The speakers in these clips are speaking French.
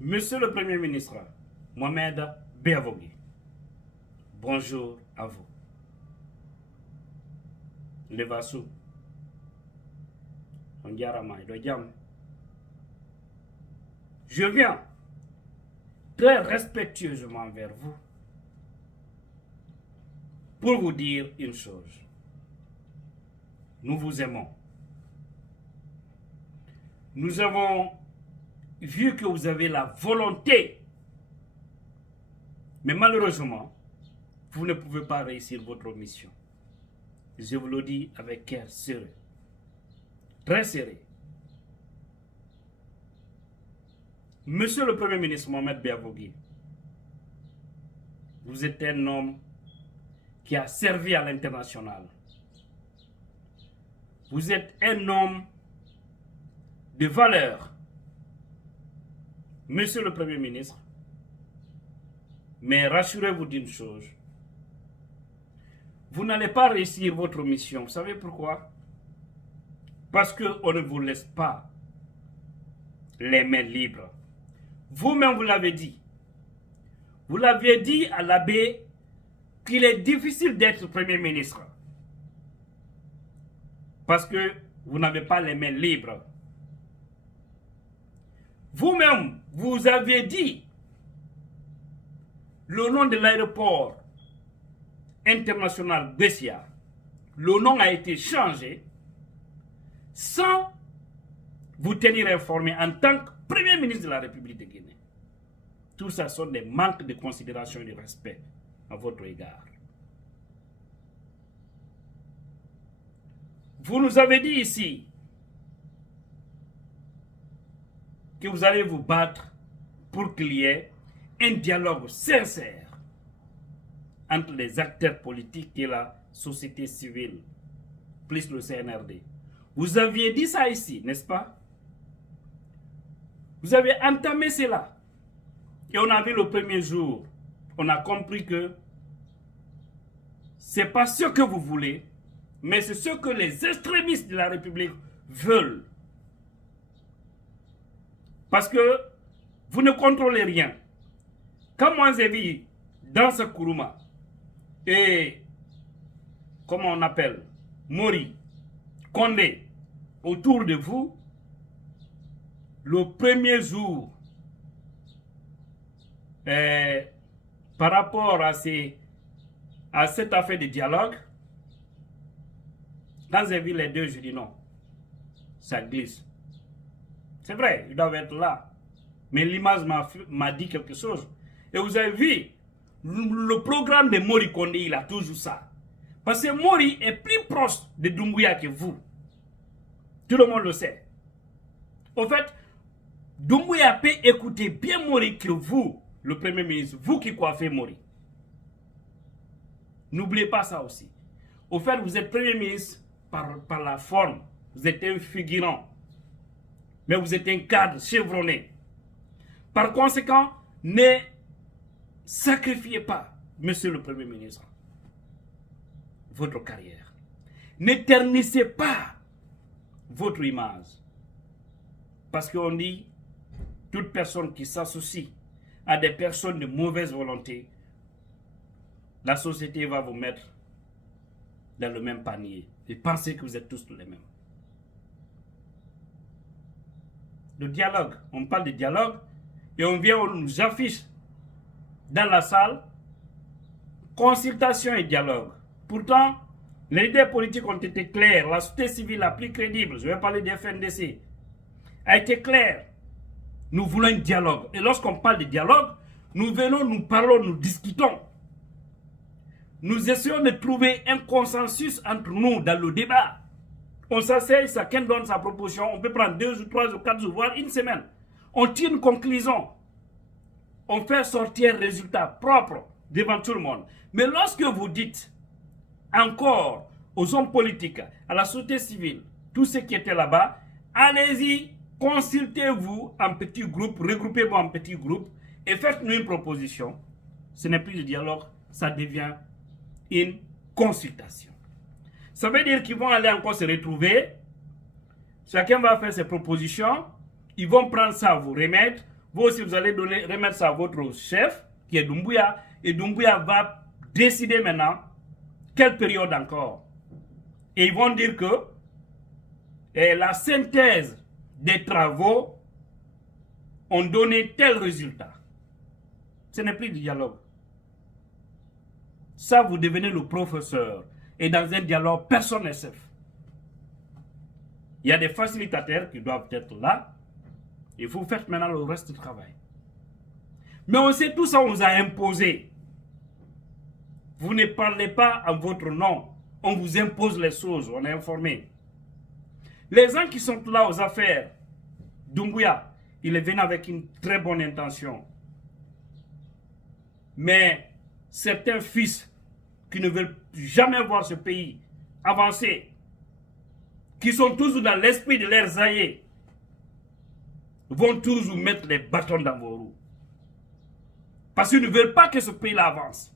Monsieur le Premier ministre, Mohamed Beavogui, bonjour à vous. Levassou, je viens très respectueusement vers vous pour vous dire une chose. Nous vous aimons. Nous avons vu que vous avez la volonté, mais malheureusement, vous ne pouvez pas réussir votre mission. Je vous le dis avec cœur serré, très serré. Monsieur le Premier ministre Mohamed Beavogui, vous êtes un homme qui a servi à l'international. Vous êtes un homme de valeur. Monsieur le Premier ministre, mais rassurez-vous d'une chose, vous n'allez pas réussir votre mission. Vous savez pourquoi? Parce qu'on ne vous laisse pas les mains libres. Vous-même, vous l'avez dit. Vous l'aviez dit à l'abbé qu'il est difficile d'être Premier ministre. Parce que vous n'avez pas les mains libres. Vous-même, vous aviez dit le nom de l'aéroport international Bessia. Le nom a été changé sans vous tenir informé en tant que Premier ministre de la République de Guinée. Tout ça sont des manques de considération et de respect à votre égard. Vous nous avez dit ici que vous allez vous battre pour qu'il y ait un dialogue sincère entre les acteurs politiques et la société civile, plus le CNRD. Vous aviez dit ça ici, n'est-ce pas? Vous avez entamé cela. Et on a vu le premier jour, on a compris que ce n'est pas ce que vous voulez, mais c'est ce que les extrémistes de la République veulent. Parce que vous ne contrôlez rien. Quand moi j'ai vu dans ce Kourouma et, comment on appelle, Mori, Condé, autour de vous, le premier jour, par rapport à cette affaire de dialogue, quand j'ai vu les deux, je dis non, ça glisse. C'est vrai, ils doivent être là. Mais l'image m'a dit quelque chose. Et vous avez vu, le programme de Mori Condé, il a toujours ça. Parce que Mori est plus proche de Doumbouya que vous. Tout le monde le sait. En fait, Doumbouya peut écouter bien Mori que vous, le Premier ministre, vous qui coiffez Mori. N'oubliez pas ça aussi. Au fait, vous êtes Premier ministre par la forme. Vous êtes un figurant. Mais vous êtes un cadre chevronné. Par conséquent, ne sacrifiez pas, Monsieur le Premier ministre, votre carrière. Ne ternissez pas votre image. Parce qu'on dit, toute personne qui s'associe à des personnes de mauvaise volonté, la société va vous mettre dans le même panier. Et pensez que vous êtes tous les mêmes. Le dialogue, on parle de dialogue et on vient, on nous affiche dans la salle consultation et dialogue. Pourtant, les idées politiques ont été claires. La société civile la plus crédible, je vais parler des FNDC, a été claire. Nous voulons un dialogue. Et lorsqu'on parle de dialogue, nous venons, nous parlons, nous discutons. Nous essayons de trouver un consensus entre nous dans le débat. On s'assied, chacun donne sa proposition. On peut prendre 2 ou 3 ou 4 jours, voire une semaine. On tire une conclusion. On fait sortir un résultat propre devant tout le monde. Mais lorsque vous dites encore aux hommes politiques, à la société civile, tous ceux qui étaient là-bas, allez-y, consultez-vous en petits groupes, regroupez-vous en petits groupes et faites-nous une proposition. Ce n'est plus du dialogue, ça devient une consultation. Ça veut dire qu'ils vont aller encore se retrouver. Chacun va faire ses propositions. Ils vont prendre ça, vous remettre. Vous aussi, vous allez remettre ça à votre chef, qui est Doumbouya, et Doumbouya va décider maintenant quelle période encore. Et ils vont dire que la synthèse des travaux ont donné tel résultat. Ce n'est plus du dialogue. Ça, vous devenez le professeur. Et dans un dialogue, personne n'est safe. Il y a des facilitateurs qui doivent être là. Et vous faites maintenant le reste du travail. Mais on sait tout ça, on vous a imposé. Vous ne parlez pas en votre nom. On vous impose les choses, on est informé. Les gens qui sont là aux affaires, Doumbouya, il est venu avec une très bonne intention. Mais certains fils qui ne veulent jamais voir ce pays avancer, qui sont toujours dans l'esprit de leurs aïeux, vont toujours mettre les bâtons dans vos roues. Parce qu'ils ne veulent pas que ce pays-là avance.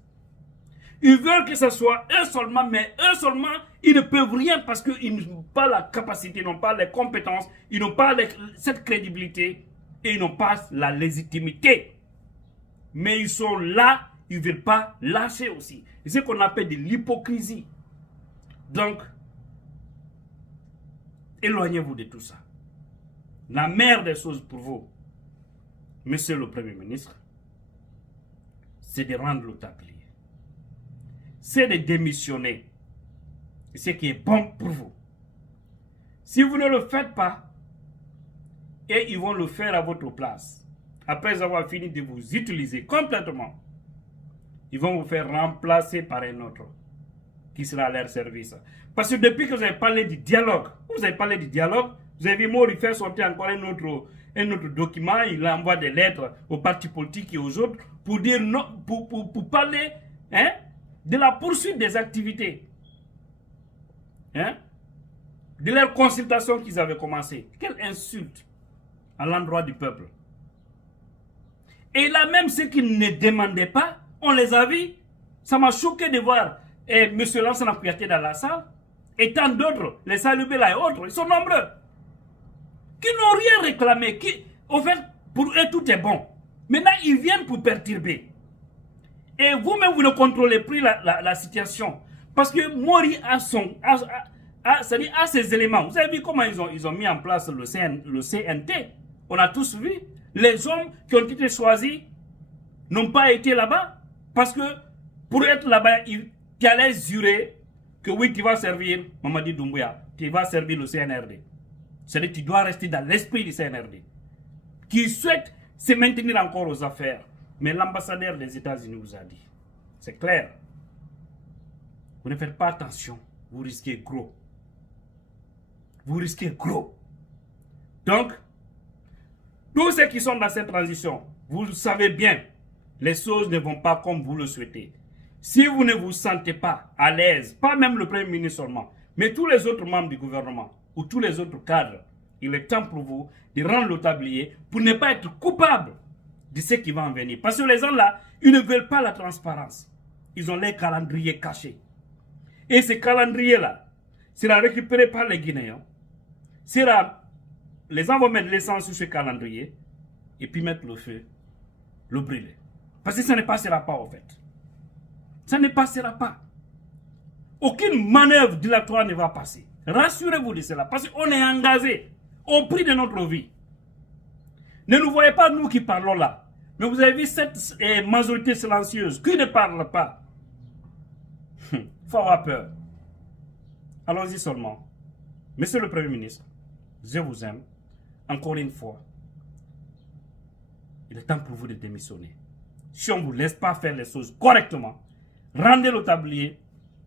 Ils veulent que ce soit eux seulement, mais eux seulement, ils ne peuvent rien parce qu'ils n'ont pas la capacité, ils n'ont pas les compétences, ils n'ont pas cette crédibilité et ils n'ont pas la légitimité. Mais ils sont là, ils ne veulent pas lâcher aussi. C'est ce qu'on appelle de l'hypocrisie. Donc, éloignez-vous de tout ça. La meilleure des choses pour vous, monsieur le Premier ministre, c'est de rendre le tablier. C'est de démissionner. Ce qui est bon pour vous. Si vous ne le faites pas, et ils vont le faire à votre place, après avoir fini de vous utiliser complètement, ils vont vous faire remplacer par un autre qui sera à leur service. Parce que depuis que vous avez parlé du dialogue, vous avez vu Mori faire sortir encore un autre document, il envoie des lettres aux partis politiques et aux autres pour dire non, pour parler de la poursuite des activités, de leur consultation qu'ils avaient commencé. Quelle insulte à l'endroit du peuple. Et là même ceux qui ne demandaient pas, on les a vus. Ça m'a choqué de voir M. Lansana Kouyaté dans la salle et tant d'autres, les Salubela et autres, ils sont nombreux, qui n'ont rien réclamé, qui, au fait, pour eux tout est bon. Maintenant, ils viennent pour perturber. Et vous-même, vous ne contrôlez plus la situation. Parce que Mori a ses éléments. Vous avez vu comment ils ont mis en place le CNT. On a tous vu. Les hommes qui ont été choisis n'ont pas été là-bas. Parce que pour être là-bas, tu allais jurer que oui, tu vas servir Mamadi Doumbouya. Tu vas servir le CNRD. C'est-à-dire que tu dois rester dans l'esprit du CNRD. Qui souhaite se maintenir encore aux affaires. Mais l'ambassadeur des États-Unis vous a dit, c'est clair, vous ne faites pas attention, vous risquez gros. Vous risquez gros. Donc, tous ceux qui sont dans cette transition, vous le savez bien, les choses ne vont pas comme vous le souhaitez. Si vous ne vous sentez pas à l'aise, pas même le Premier ministre seulement, mais tous les autres membres du gouvernement ou tous les autres cadres, il est temps pour vous de rendre le tablier pour ne pas être coupable de ce qui va en venir. Parce que les gens là, ils ne veulent pas la transparence. Ils ont les calendriers cachés. Et ces calendriers-là sera récupéré par les Guinéens. Les gens vont mettre l'essence sur ce calendrier et puis mettre le feu, le brûler. Parce que ça ne passera pas au fait. Ça ne passera pas. Aucune manœuvre dilatoire ne va passer. Rassurez-vous de cela. Parce qu'on est engagé au prix de notre vie. Ne nous voyez pas nous qui parlons là. Mais vous avez vu cette majorité silencieuse qui ne parle pas. Il faut avoir peur. Allons-y seulement. Monsieur le Premier ministre, je vous aime. Encore une fois, il est temps pour vous de démissionner. Si on ne vous laisse pas faire les choses correctement, rendez le tablier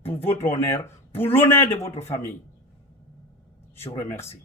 pour votre honneur, pour l'honneur de votre famille. Je vous remercie.